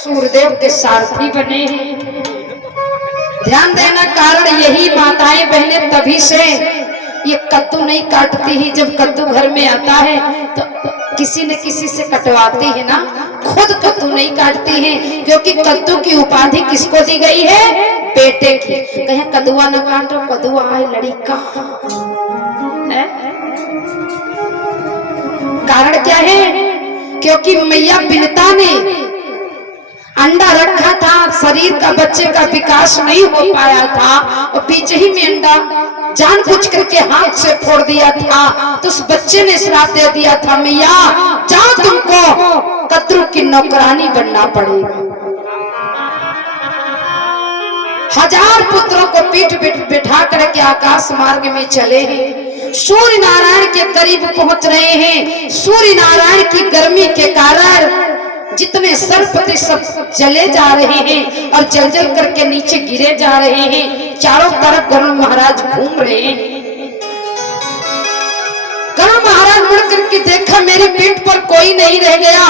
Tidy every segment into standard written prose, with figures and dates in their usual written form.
सूर्यदेव के सारथी बने हैं। ध्यान देना, कारण यही माताएं बहनें तभी से ये कद्दू नहीं काटती ही। जब कद्दू घर में आता है तो किसी न किसी से कटवाती है ना, खुद कद्दू नहीं काटती हैं, क्योंकि कद्दू की उपाधि किसको दी गई है? बेटे की। कहें कद्दुआ न काटो, कद्दुआ आए लड़का। कारण क्या है? क्योंकि मैया बिनता ने अंडा रखा था, शरीर का बच्चे का विकास नहीं हो पाया था और बीच ही में अंडा जानबूझ करके हाथ से फोड़ दिया था। तो उस बच्चे ने श्राप दे दिया था, मैया जाओ तुमको कद्दू की नौकरानी बनना पड़ेगा। 1000 पुत्रों को पीठ बिठा करके आकाश मार्ग में चले हैं। सूर्य नारायण के करीब पहुंच रहे हैं। सूर्य नारायण की गर्मी के कारण जितने सर्प थे सब जले जा रहे हैं और जल जल करके नीचे गिरे जा रहे हैं। चारों तरफ गरुड़ महाराज घूम रहे हैं। गरुड़ महाराज मुड़ करके देखा, मेरी पीठ पर कोई नहीं रह गया।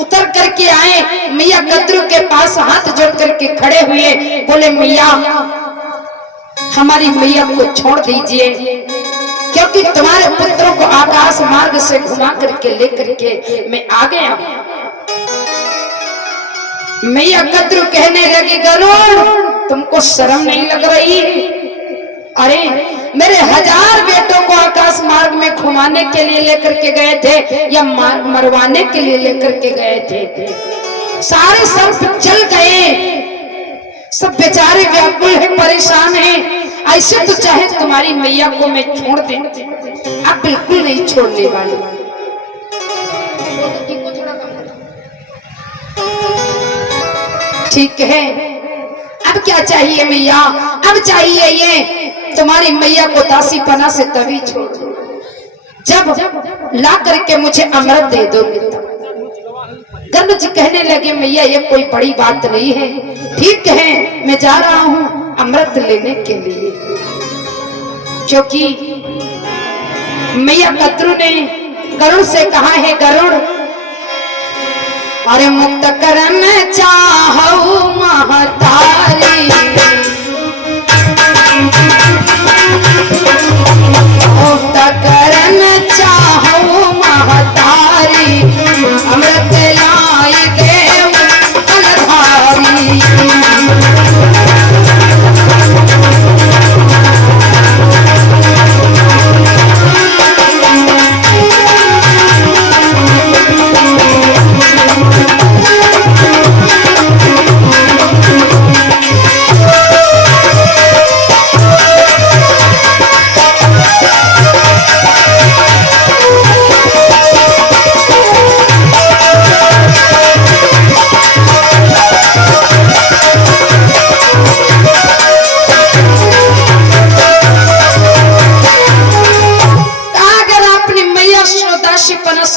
उतर करके आए, मैया कद्रू के पास हाथ जोड़ करके खड़े हुए, बोले मैया हमारी मैया को छोड़ दीजिए, क्योंकि तुम्हारे पुत्रों को आकाश मार्ग से घुमा करके लेकर के मैं आ गया। मैया कद्रू कहने लगी, गरुड़ तुमको शर्म नहीं लग रही? अरे मेरे 1000 बेटों को आकाश मार्ग में घुमाने के लिए लेकर के गए थे या मरवाने के लिए लेकर के गए थे? सारे सर्प जल गए, सब बेचारे व्याकुल हैं, परेशान हैं। ऐसे तो चाहे तुम्हारी मैया को मैं छोड़ दे, आप बिल्कुल नहीं छोड़ने वाले। ठीक है, अब क्या चाहिए मैया? अब चाहिए ये तुम्हारी मैया को दासी पना से तभी छोड़ जब ला करके मुझे अमृत दे दोगे। गरुड़ जी कहने लगे, मैया ये कोई बड़ी बात नहीं है, ठीक है मैं जा रहा हूँ अमृत लेने के लिए। क्योंकि मैया कद्रू ने गरुड़ से कहा है, गरुड़ अरे मुक्त करन चाहूं महतारी, मुक्त करन चाहूं महतारी, अमृत लाई देव फलधारी।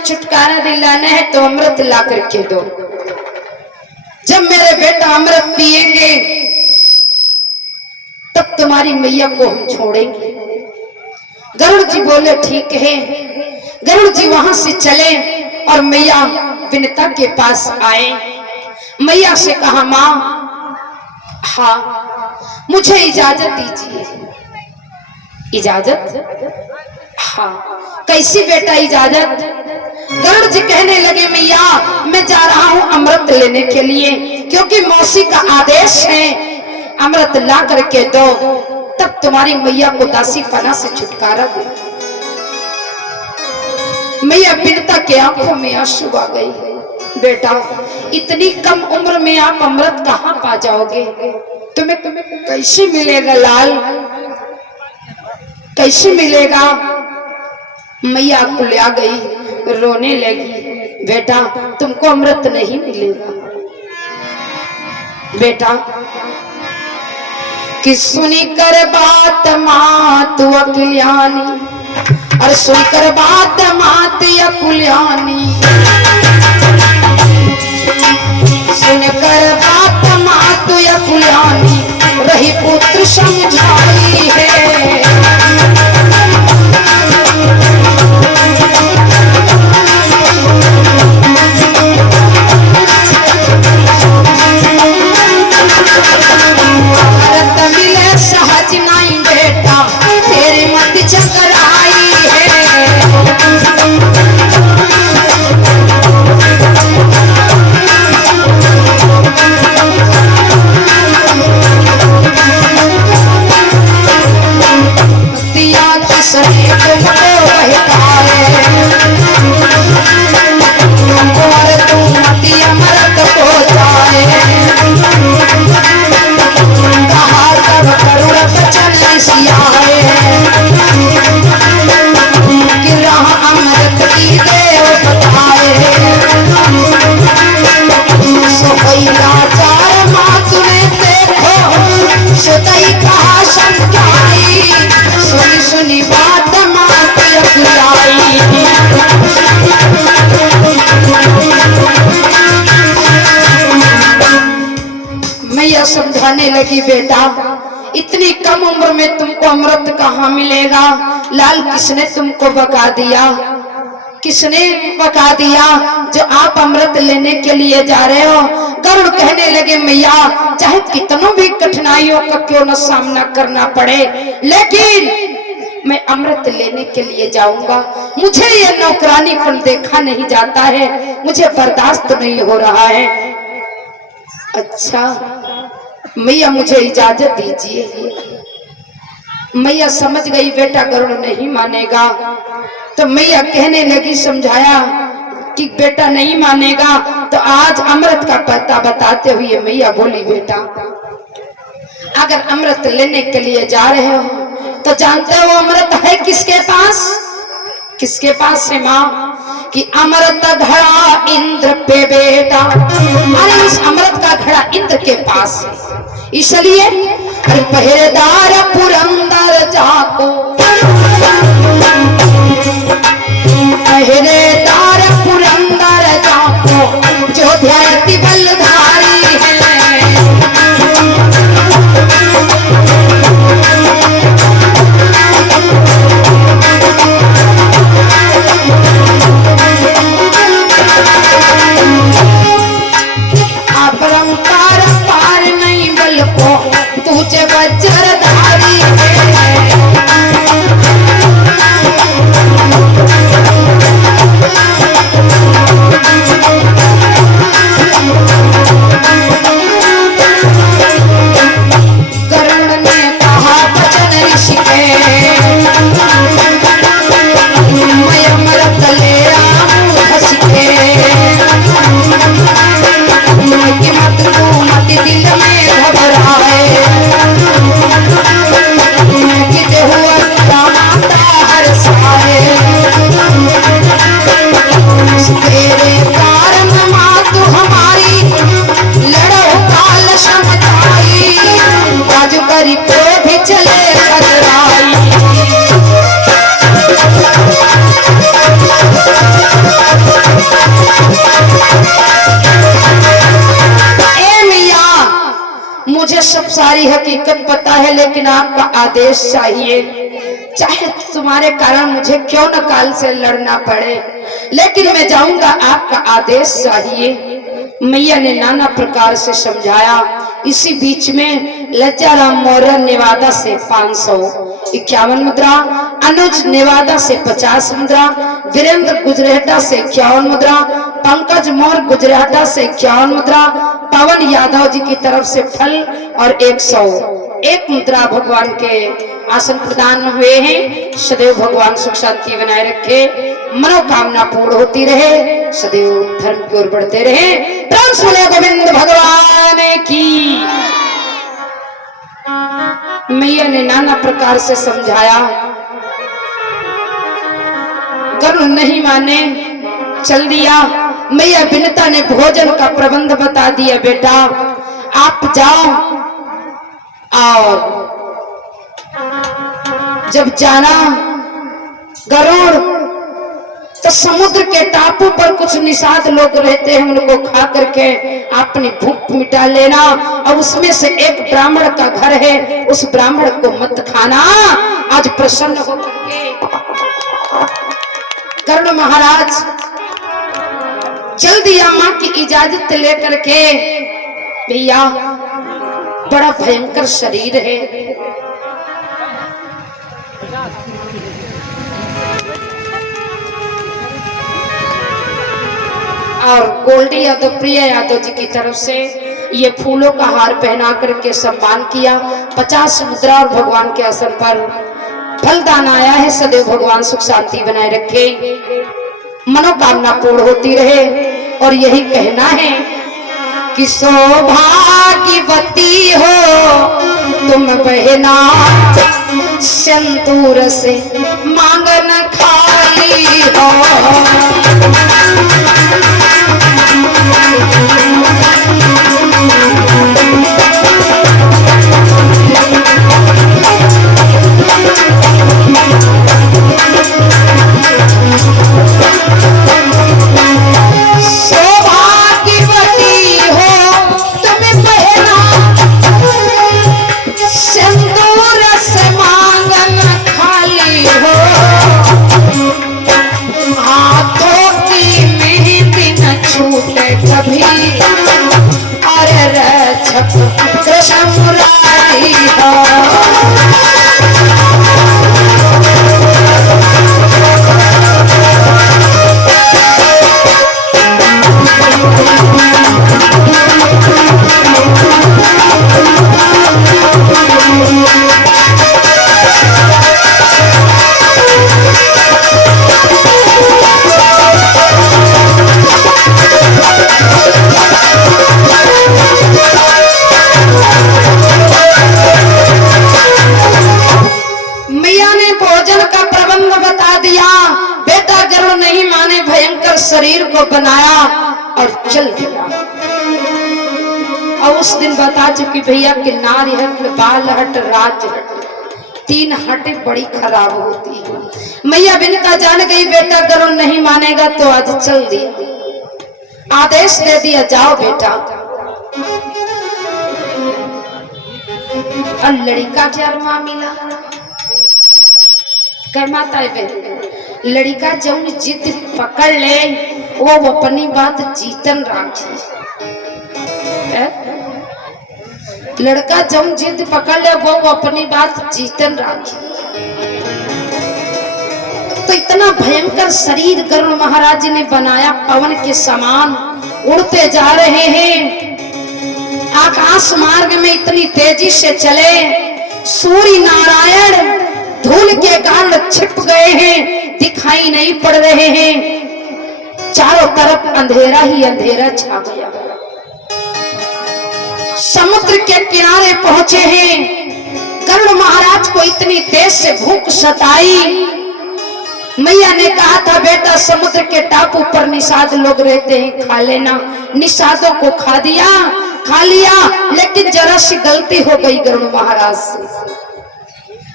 छुटकारा दिलाना है तो अमृत ला करके दो। जब मेरे बेटा अमृत पिएंगे तब तुम्हारी मैया को हम छोड़ेंगे। गरुड़ जी बोले ठीक है। गरुड़ जी वहां से चले और मैया विनता के पास आए। मैया से कहा, माँ हाँ मुझे इजाजत दीजिए। इजाजत? हाँ। कैसी बेटा इजाजत? गरुड़ जी कहने लगे, मैया मैं जा रहा हूँ अमृत लेने के लिए, क्योंकि मौसी का आदेश है अमृत ला करके दो, तब तुम्हारी मैया को दासी पना से छुटकारा दे। मैया बिनता के आंखों में आंसू आ गई। बेटा इतनी कम उम्र में आप अमृत कहाँ पा जाओगे? तुम्हें कैसे मिलेगा लाल, कैसे मिलेगा? मैया कुलिया गई, रोने लगी। बेटा तुमको अमृत नहीं मिलेगा। बेटा कि सुनी कर बात मात अकुल्यानी, और सुनकर बात मात अकुल्यानी, सुनकर बात मात अकुल्यानी, रही पुत्र समझाई है। गई लाचार माँ तूने देखो सुतई कहा समझाई, सुनी सुनी बात माँ की अकुलाई। मैया समझाने लगी बेटा इतनी कम उम्र में तुमको अमृत कहाँ मिलेगा, लाल किसने तुमको बका दिया, किसने बका दिया जो आप अमृत लेने के लिए जा रहे हो। गरुड़ कहने लगे मैया चाहे कितनों भी कठिनाइयों का क्यों न सामना करना पड़े, लेकिन मैं अमृत लेने के लिए जाऊंगा। मुझे ये नौकरानीपन देखा नहीं जाता है, मुझे बर्दाश्त नहीं हो रहा है। अच्छा मैया मुझे इजाजत दीजिए। मैया समझ गई बेटा गरुड़ नहीं मानेगा, तो मैया कहने लगी समझाया कि बेटा नहीं मानेगा, तो आज अमृत का पता बताते हुए मैया बोली बेटा अगर अमृत लेने के लिए जा रहे हो तो जानते हो अमृत है किसके पास, किसके पास है माँ, कि अमृत घड़ा इंद्र पे बेटा। अरे उस अमृत का घड़ा इंद्र के पास है, इसलिए पहरेदार पुरंदर जाको, पहरेदार पुरंदर जाको जो धरती बलधारी है। अपरंपार पार नहीं बल को तुझे वज्रधारी है। मुझे सब सारी हकीकत पता है, लेकिन आपका आदेश चाहिए, चाहे तुम्हारे कारण मुझे क्यों न काल से लड़ना पड़े, लेकिन मैं जाऊंगा, आपका आदेश चाहिए। मैया ने नाना प्रकार से समझाया। इसी बीच में लज्जाराम मौर्य नेवादा से 551 मुद्रा, अनुज नेवादा से 50 मुद्रा, वीरेंद्र गुजराटा से 51 मुद्रा, पंकज मौर्य गुजराटा से 51 मुद्रा, पवन यादव जी की तरफ से फल और 101 मुद्रा भगवान के आसन प्रदान हुए हैं। सदैव भगवान सुख शांति बनाए रखे, मनोकामना पूर्ण होती रहे, सदैव धर्म की ओर बढ़ते रहे। प्राण सुने गोविंद भगवान की। मैया ने नाना प्रकार से समझाया, गरुड़ नहीं माने, चल दिया। मैया बिनता ने भोजन का प्रबंध बता दिया, बेटा आप जाओ और जब जाना गरुड़ तो समुद्र के टापू पर कुछ निषाद लोग रहते हैं, उनको खा करके अपनी भूख मिटा लेना, और उसमें से एक ब्राह्मण का घर है, उस ब्राह्मण को मत खाना। आज प्रसन्न होकर के गरुड़ महाराज चल दिया मां की इजाजत लेकर के। भैया बड़ा भयंकर शरीर है, और गोल्डी यादव प्रिया यादव जी की तरफ से ये फूलों का हार पहना करके सम्मान किया। 50 मुद्रा और भगवान के आसन पर फलदान आया है। सदैव भगवान सुख शांति बनाए रखे, मनोकामना पूर्ण होती रहे। और यही कहना है कि सौभाग्यवती हो तुम बहना, सिंदूर से मांगन खाली हो। कृष्ण मुरारी हो। शरीर को बनाया और चल दिया। और उस दिन बता चुकी भैया कि नारी हट, बाल हट, राज हट, 3 हटे बड़ी खराब होती है। मैया बिनता जान गई बेटा गरुड़ नहीं मानेगा तो आज चल दिया, आदेश दे दिया जाओ बेटा। और लड़का क्या मामिला कर माता है, लड़का जौन जिद पकड़ ले वो अपनी बात जीतन राखी। लड़का जौन जिद पकड़ ले वो अपनी बात जीतन राखी। तो इतना भयंकर शरीर गरुड़ महाराज ने बनाया, पवन के समान उड़ते जा रहे हैं। आकाश मार्ग में इतनी तेजी से चले, सूर्य नारायण धूल के कारण छिप गए हैं, दिखाई नहीं पड़ रहे हैं। चारों तरफ अंधेरा ही अंधेरा छा गया। समुद्र के किनारे पहुंचे हैं। गरुड़ महाराज को इतनी तेज से भूख सताई। मैया ने कहा था बेटा समुद्र के टापू पर निषाद लोग रहते हैं, खा लेना। निषादों को खा लिया, लेकिन जरा सी गलती हो गई गरुड़ महाराज से।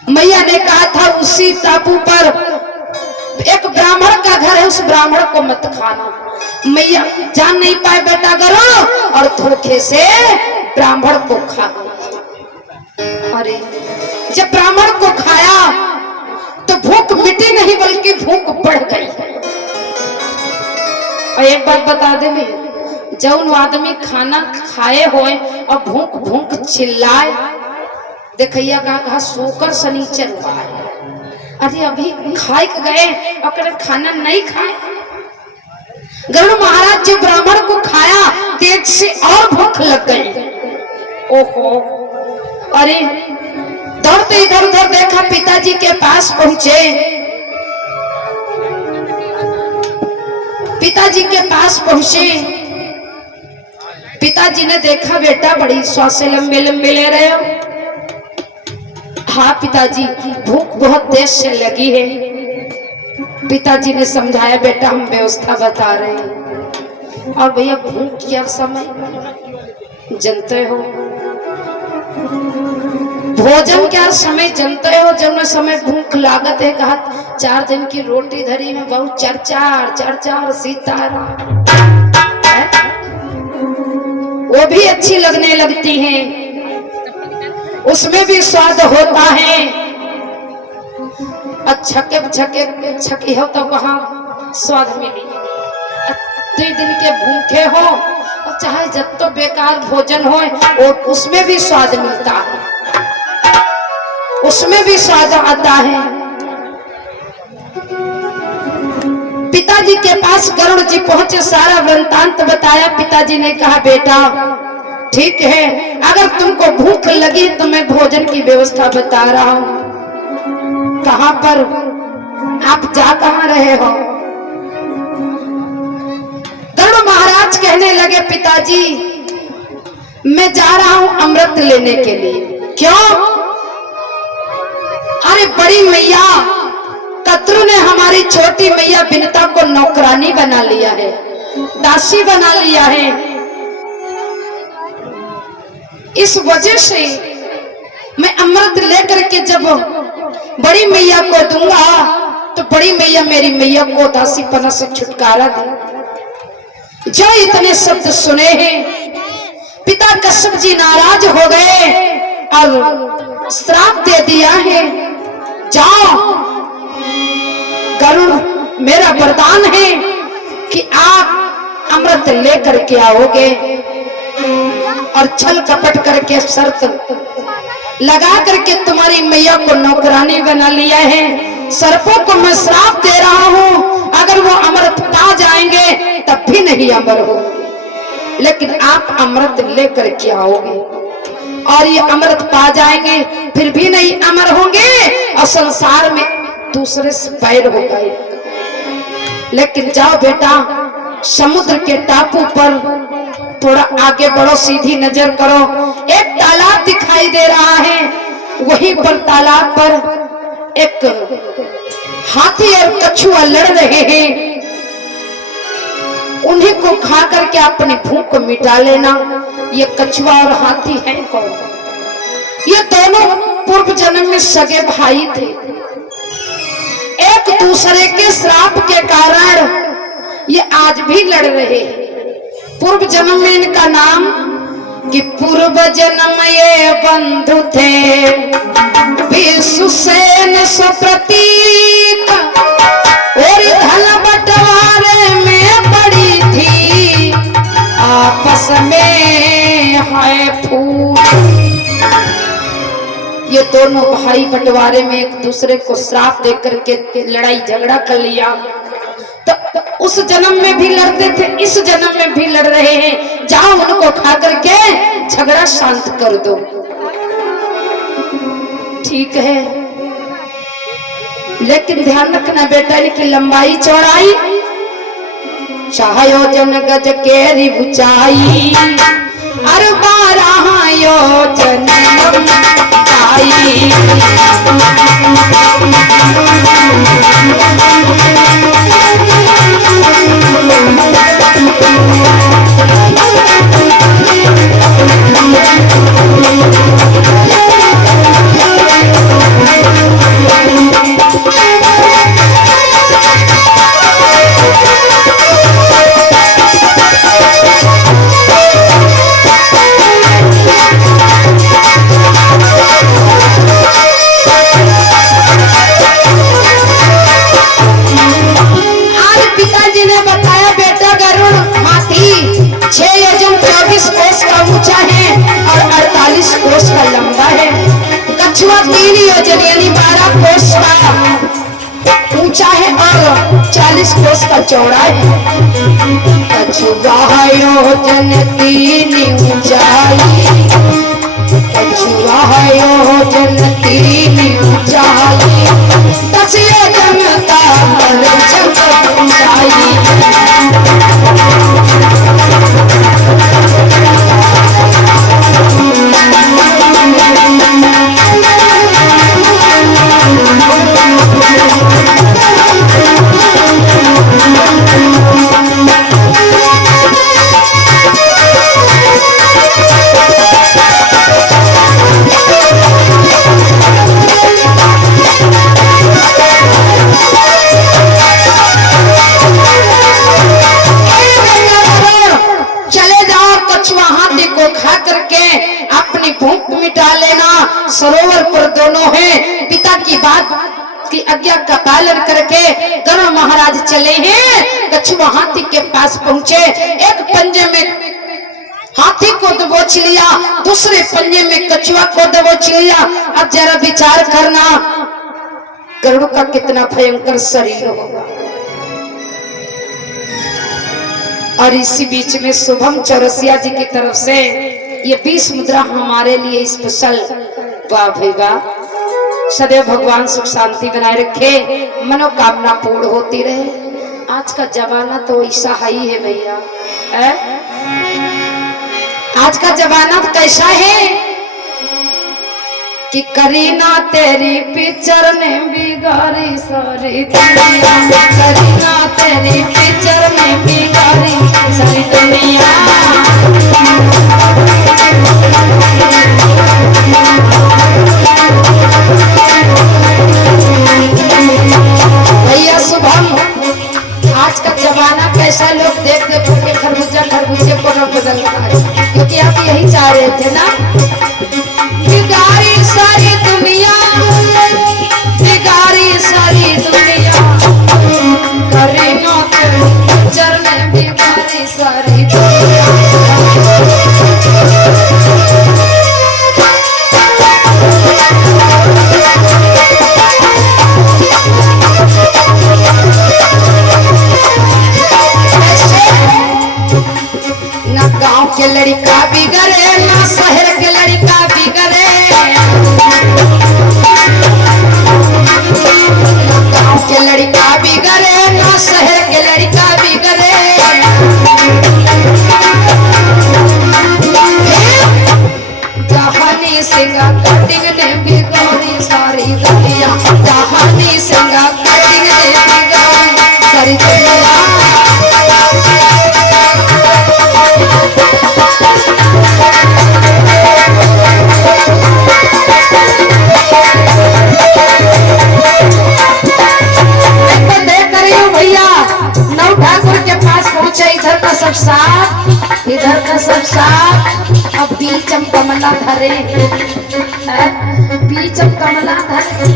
मैया ने कहा था उसी टापू पर एक ब्राह्मण का घर है, उस ब्राह्मण को मत खाना। मैया जान नहीं पाए बेटा गरुड़ और धोखे से ब्राह्मण को खा गया। अरे जब ब्राह्मण को खाया तो भूख मिटी नहीं बल्कि भूख बढ़ गई। और एक बात बता दे मैं, जौन आदमी खाना खाए होए और भूख भूख चिल्लाए, देखिया कहा सोकर शनिचर हुआ है। अरे अभी खाए गए और खाना नहीं खाए। गरुड़ महाराज जो ब्राह्मण को खाया तेज से और भूख लग गई। ओहो, अरे दौड़ते इधर उधर देखा, पिताजी के पास पहुंचे। पिताजी के पास पहुंचे, पिताजी ने देखा बेटा बड़ी श्वास लंबे लंबे ले रहे हो। हाँ पिताजी भूख बहुत देर से लगी है। पिताजी ने समझाया बेटा हम व्यवस्था बता रहे हैं। और भैया भूख क्या समय जानते हो, भोजन क्या समय जानते हो, जब समय भूख लागत है। कहा 4 दिन की रोटी धरी में बहुत चरचार सीतारा, वो भी अच्छी लगने लगती हैं, उसमें भी स्वाद होता है। छके हो तो कहाँ स्वाद मिली। 3 दिन के भूखे हो और चाहे जब तो बेकार भोजन हो और उसमें भी स्वाद मिलता है, उसमें भी स्वाद आता है। पिताजी के पास गरुड़ जी पहुंचे, सारा वृत्तांत बताया। पिताजी ने कहा बेटा ठीक है, अगर तुमको भूख लगी तो मैं भोजन की व्यवस्था बता रहा हूं। कहां पर आप जा कहां रहे हो? गरुड़ महाराज कहने लगे पिताजी मैं जा रहा हूं अमृत लेने के लिए। क्यों? अरे बड़ी मैया कतरू ने हमारी छोटी मैया बिनता को नौकरानी बना लिया है, दासी बना लिया है। इस वजह से मैं अमृत लेकर के जब बड़ी मैया को दूंगा तो बड़ी मैया मेरी मैया को दासीपना से छुटकारा दे। जो इतने शब्द सुने हैं पिता कश्यप जी नाराज हो गए और श्राप दे दिया है, जाओ गरुड़ मेरा वरदान है कि आप अमृत लेकर के आओगे। और छल कपट करके शर्त लगा करके तुम्हारी मैया को नौकरानी बना लिया है। सर्पों को मैं श्राप दे रहा हूं, अगर वो अमृत पा जाएंगे तब भी नहीं अमर हो, लेकिन आप अमृत लेकर के आओगे और ये अमृत पा जाएंगे फिर भी नहीं अमर होंगे और संसार में दूसरे से पैर हो गए। लेकिन जाओ बेटा, समुद्र के टापू पर थोड़ा आगे बढ़ो, सीधी नजर करो, एक तालाब दिखाई दे रहा है। वहीं पर तालाब पर एक हाथी और कछुआ लड़ रहे हैं। उन्हीं को खा करके अपनी भूख को मिटा लेना। ये कछुआ और हाथी हैं कौन? ये दोनों पूर्व जन्म में सगे भाई थे। एक दूसरे के श्राप के कारण ये आज भी लड़ रहे हैं। पूर्व जन्म में इनका नाम कि पूर्व जन्म ये बंधु थे, विश्वसेन सुप्रतीक, और धन बंटवारे में पड़ी थी आपस में है फूट। ये दोनों भाई बंटवारे में एक दूसरे को श्राप देकर के लड़ाई झगड़ा कर लिया। तो उस जन्म में भी लड़ते थे, इस जन्म में भी लड़ रहे हैं। जाओ उनको खा करके झगड़ा शांत कर दो। ठीक है, लेकिन ध्यान रखना बेटा, इनकी लंबाई चौड़ाई 6 योजन गज केरी ऊंचाई, 12 योजन लंबाई। कछुआ 3 योजन यानी 12 कोस का ऊंचा है और 40 कोस का चौड़ा है। कछुआ योजन 3 ऊंचाई, कछुआ योजन 3 ऊंचाई, 10 योजन का ऊंचाई। सरोवर पर दोनों हैं, पिता की बात की आज्ञा का पालन करके गरुड़ महाराज चले हैं। कछुआ हाथी के पास पहुंचे, एक पंजे में हाथी को दबोच लिया, दूसरे पंजे में कछुआ को दबोच लिया। अब जरा विचार करना, गरुड़ का कितना भयंकर शरीर होगा। और इसी बीच में शुभम चौरसिया जी की तरफ से ये 20 मुद्रा हमारे लिए स्पेशल। वाह भाई वाह, सदैव भगवान सुख शांति बनाए रखे, मनोकामना पूर्ण होती रहे। आज का जमाना तो ऐसा ही है भैया, आज का जमाना तो कैसा है कि करीना तेरी पिक्चर ने बिगाड़ी सारी दुनिया, करीना तेरी पिक्चर ने बिगाड़ी सारी दुनिया। भैया शुभम, आज का जमाना कैसा, लोग देख देख के खरबूजे को रंग बदल रहा है, क्योंकि आप यही चाह रहे थे ना, बिगाड़ी सारी दुनिया, बिगाड़ी सारी दुनिया, करीना तेरी पिक्चर में बिगाड़ी सारी दुनिया। लड़का बिगड़े ना शहर के लड़का बिगड़े, गाँव के लड़का बिगड़े ना शहर के लड़का बिगड़े। जहानी सिंगा कटिंग ने बिगड़ी सारी दुनिया, जहानी सिंगा कटिंग ने बिगड़ी सारी दुनिया। इधर का सब साथ अब बीचम कमला धरे, बीचम कमला धरे।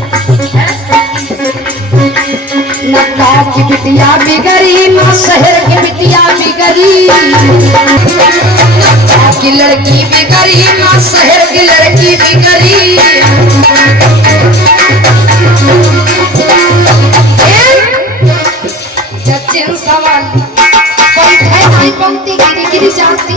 न गाँव की बिटिया बिगड़ी न शहर की बिटिया बिगड़ी, गाँव की लड़की बिगड़ी न शहर की लड़की बिगड़ी। सवाल पंक्ति गिरी गिरी जाती